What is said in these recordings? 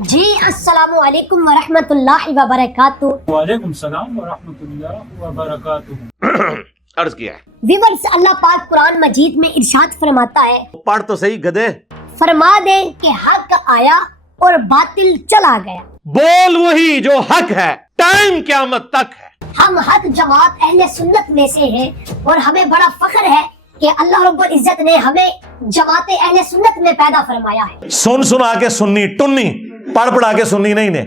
جی السلام علیکم ورحمۃ اللہ وبرکاتہ۔ وعلیکم السلام ورحمۃ اللہ وبرکاتہ۔ عرض کیا ہے ویورز، اللہ پاک قرآن مجید میں ارشاد فرماتا ہے، پڑھ تو صحیح گدے، فرما دے کہ حق آیا اور باطل چلا گیا۔ بول وہی جو حق ہے، ٹائم قیامت تک ہے۔ ہم حق جماعت اہل سنت میں سے ہیں اور ہمیں بڑا فخر ہے کہ اللہ رب العزت نے ہمیں جماعت اہل سنت میں پیدا فرمایا ہے۔ سن سنا کے سنی ٹنی، پڑھ پڑھا کے سنی نہیں نے۔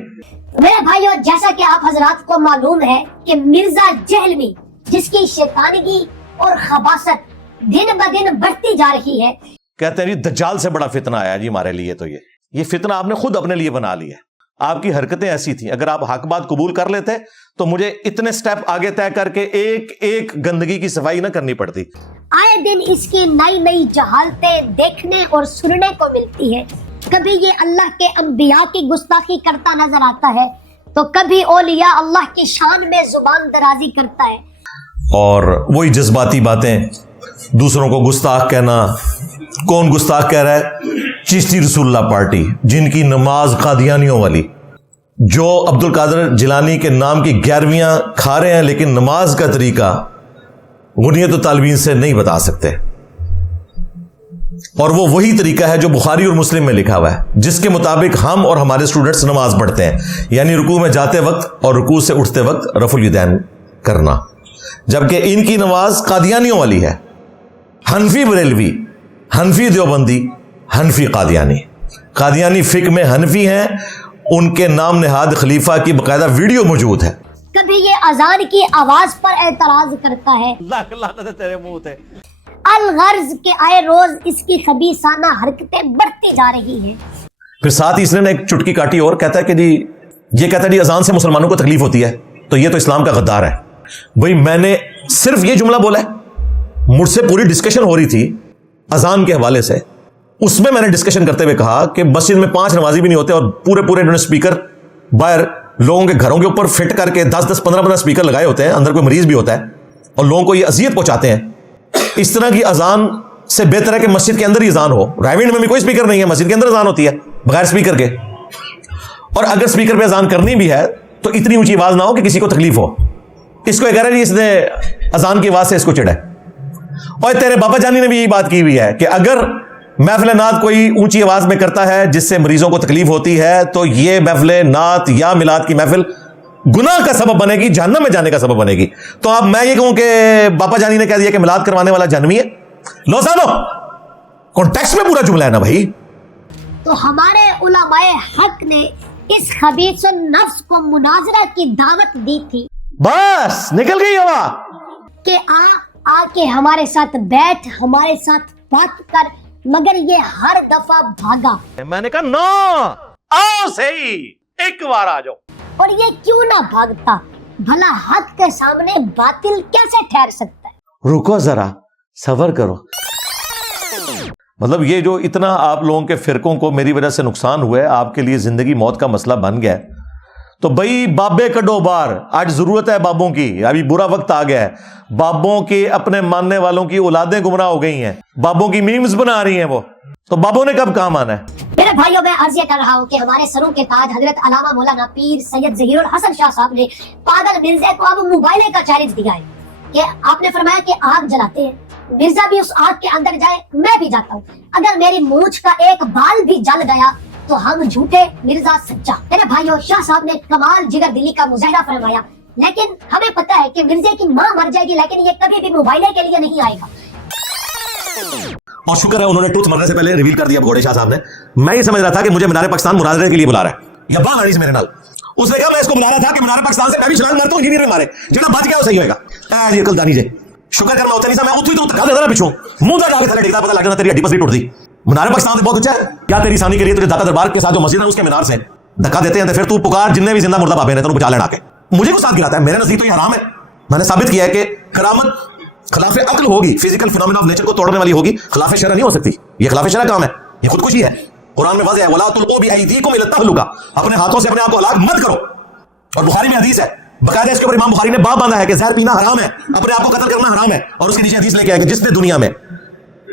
میرے بھائیو، جیسا کہ آپ حضرات کو معلوم ہے کہ مرزا جہلوی، جس کی شیطانگی اور خباثت دن بدن بڑھتی جا رہی ہے، کہتے ہیں جی دجال سے بڑا فتنہ آیا جی ہمارے لیے، تو یہ فتنہ آپ نے خود اپنے لیے بنا لیا ہے۔ آپ کی حرکتیں ایسی تھیں، اگر آپ حق بات قبول کر لیتے تو مجھے اتنے سٹیپ آگے طے کر کے ایک ایک گندگی کی صفائی نہ کرنی پڑتی۔ آئے دن اس کی نئی نئی جہالتیں دیکھنے اور سننے کو ملتی ہے۔ کبھی یہ اللہ کے انبیاء کی گستاخی کرتا نظر آتا ہے تو کبھی اولیاء اللہ کی شان میں زبان درازی کرتا ہے۔ اور وہی جذباتی باتیں، دوسروں کو گستاخ کہنا۔ کون گستاخ کہہ رہا ہے؟ چشتی رسول اللہ پارٹی، جن کی نماز قادیانیوں والی، جو عبد القادر جیلانی کے نام کی 11ویاں کھا رہے ہیں لیکن نماز کا طریقہ غنیت و طالبین سے نہیں بتا سکتے۔ اور وہ وہی طریقہ ہے جو بخاری اور مسلم میں لکھا ہوا ہے، جس کے مطابق ہم اور ہمارے اسٹوڈنٹس نماز پڑھتے ہیں، یعنی رکوع میں جاتے وقت اور رکوع سے اٹھتے وقت رفع الیدین کرنا، جبکہ ان کی نماز قادیانیوں والی ہے۔ حنفی بریلوی، حنفی دیوبندی، حنفی قادیانی، قادیانی فقہ میں حنفی ہیں، ان کے نام نہاد خلیفہ کی باقاعدہ ویڈیو موجود ہے۔ کبھی یہ اذان کی آواز پر اعتراض کرتا ہے، اللہ اللہ تیرے منہ تے۔ الغرض کے آئے روز اس کی خبیثانہ حرکتیں بڑھتی جا رہی ہیں۔ پھر ساتھ ہی اس نے ایک چٹکی کاٹی اور کہتا ہے کہ یہ کہتا ہے جی اذان سے مسلمانوں کو تکلیف ہوتی ہے تو یہ تو اسلام کا غدار ہے۔ بھئی میں نے صرف یہ جملہ بولا ہے، مجھ سے پوری ڈسکشن ہو رہی تھی اذان کے حوالے سے، اس میں نے ڈسکشن کرتے ہوئے کہا کہ مسجد میں 5 نمازی بھی نہیں ہوتے اور پورے انہوں نے اسپیکر باہر لوگوں کے گھروں کے اوپر فٹ کر کے 10 15 اسپیکر لگائے ہوتے ہیں، اندر کوئی مریض بھی ہوتا ہے اور لوگوں کو یہ اذیت پہنچاتے ہیں۔ اس طرح کی اذان سے بہتر ہے کہ مسجد کے اندر ہی اذان ہو۔ رائیونڈ میں بھی کوئی اسپیکر نہیں ہے، مسجد کے اندر اذان ہوتی ہے بغیر اسپیکر کے، اور اگر اسپیکر پہ اذان کرنی بھی ہے تو اتنی اونچی آواز نہ ہو کہ کسی کو تکلیف ہو۔ اس کو یہ کہہ رہا ہے اس نے اذان کی آواز سے اس کو چڑھا ہے۔ اور تیرے بابا جانی نے بھی یہی بات کی ہوئی ہے کہ اگر محفل نعت کوئی اونچی آواز میں کرتا ہے جس سے مریضوں کو تکلیف ہوتی ہے تو یہ محفل نعت یا میلاد کی محفل گناہ کا سبب بنے گی، جہنم میں جانے کا سبب بنے گی۔ تو اب میں یہ کہوں کہ باپا جانی نے کہہ دیا کہ میلاد کروانے والا جہنمی ہے؟ لو سانو کانٹیکسٹ میں پورا جملہ ہے نا بھائی۔ تو ہمارے علماء حق نے اس خبیث النفس کو مناظرہ کی دعوت دی تھی بس نکل گئی ہوا کہ آ کے ہمارے ساتھ بیٹھ، ہمارے ساتھ بات کر، مگر یہ ہر دفعہ بھاگا۔ میں نے کہا نو، آؤ صحیح ایک بار آ جاؤ۔ اور یہ کیوں نہ بھاگتا؟ بھلا حق کے سامنے باطل کیسے ٹھہر سکتا ہے؟ رکو ذرا، صبر کرو۔ مطلب یہ جو اتنا آپ لوگوں کے فرقوں کو میری وجہ سے نقصان ہوا ہے، آپ کے لیے زندگی موت کا مسئلہ بن گیا ہے، تو بھائی بابے کڈو بار، آج ضرورت ہے بابوں کی، ابھی برا وقت آ گیا ہے۔ بابوں کی اپنے ماننے والوں کی اولادیں گمراہ ہو گئی ہیں، بابوں کی میمز بنا رہی ہیں وہ، تو بابوں نے کب کام آنا ہے؟ میرے بھائیوں، میں عرض یہ کر رہا ہوں کہ ہمارے سروں کے تاج حضرت علامہ مولانا پیر سید ظہیر الحسن شاہ صاحب نے پاگل مرزے کو اب موبائل کا چیلنج دیا ہے کہ آپ نے فرمایا کہ آگ جلاتے ہیں، مرزا بھی اس آگ کے اندر جائے، میں بھی جاتا ہوں، اگر میری مونچھ کا ایک بال بھی جل گیا تو ہم جھوٹے، مرزا سچا۔ میرے بھائیوں، شاہ صاحب نے کمال جگر دلی کا مظاہرہ فرمایا، لیکن ہمیں پتہ ہے کہ مرزے کی ماں مر جائے گی لیکن یہ کبھی بھی موبائلے کے لیے نہیں آئے گا۔ اور شکر ہے انہوں نے ٹوتھ مرنے سے پہلے ریویل کر دیا بھگوڑے شاہ صاحب نے۔ میں یہ سمجھ رہا تھا کہ مجھے منار پاکستان مناظرے کے لیے بلا رہا ہے، یا با لڑی سے میرے نال، اس نے کہا میں اس کو بلا رہا تھا کہ منار پاکستان سے میں بھی چھلانگ مارتا ہوں، انجینئر میں مارے جڑا بچ گیا وہ صحیح ہوئے گا۔ یہ عقل دانی جے شکر کرنا ہوتا نہیں سا، میں اتھوئی تو دھکا دیتا رہا پیچھوں، منہ جا کے تھلے ڈگتا پتہ لگ جانا تیری ہڈی پسلی ٹوٹ دی۔ منار پاکستان سے بہت اچھا ہے کیا تیری ثانی کے لیے تجھے دھکا دربار کے ساتھ جو مسجد ہے اس کے مینار سے دھکا دیتے ہیں، تو پھر تو پکار جننے بھی زندہ مردہ بابے نے تینوں بچا لینا کے۔ مجھے کو ساتھ گراتا ہے، میرے نزدیک تو یہ حرام ہے۔ میں نے ثابت کیا ہے کہ کرامت خلاف عقل ہوگی، فزیکل فینومینا آف نیچر کو توڑنے والی ہوگی، خلاف شرع نہیں ہو سکتی۔ یہ خلاف شرع کام ہے، یہ خودکشی ہے۔ قرآن میں واضح ہے وَلَا تُلْقُوا بِأَيْدِيكُمْ إِلَى التَّهْلُكَةِ، اپنے ہاتھوں سے اپنے آپ کو ہلاک مت کرو۔ اور بخاری میں حدیث ہے، باقاعدہ اس کے اوپر امام بخاری نے باب باندھا ہے کہ زہر پینا حرام ہے، اپنے آپ کو قتل کرنا حرام ہے، اور اس کے نیچے حدیث لے کے آئے کہ جس نے دنیا میں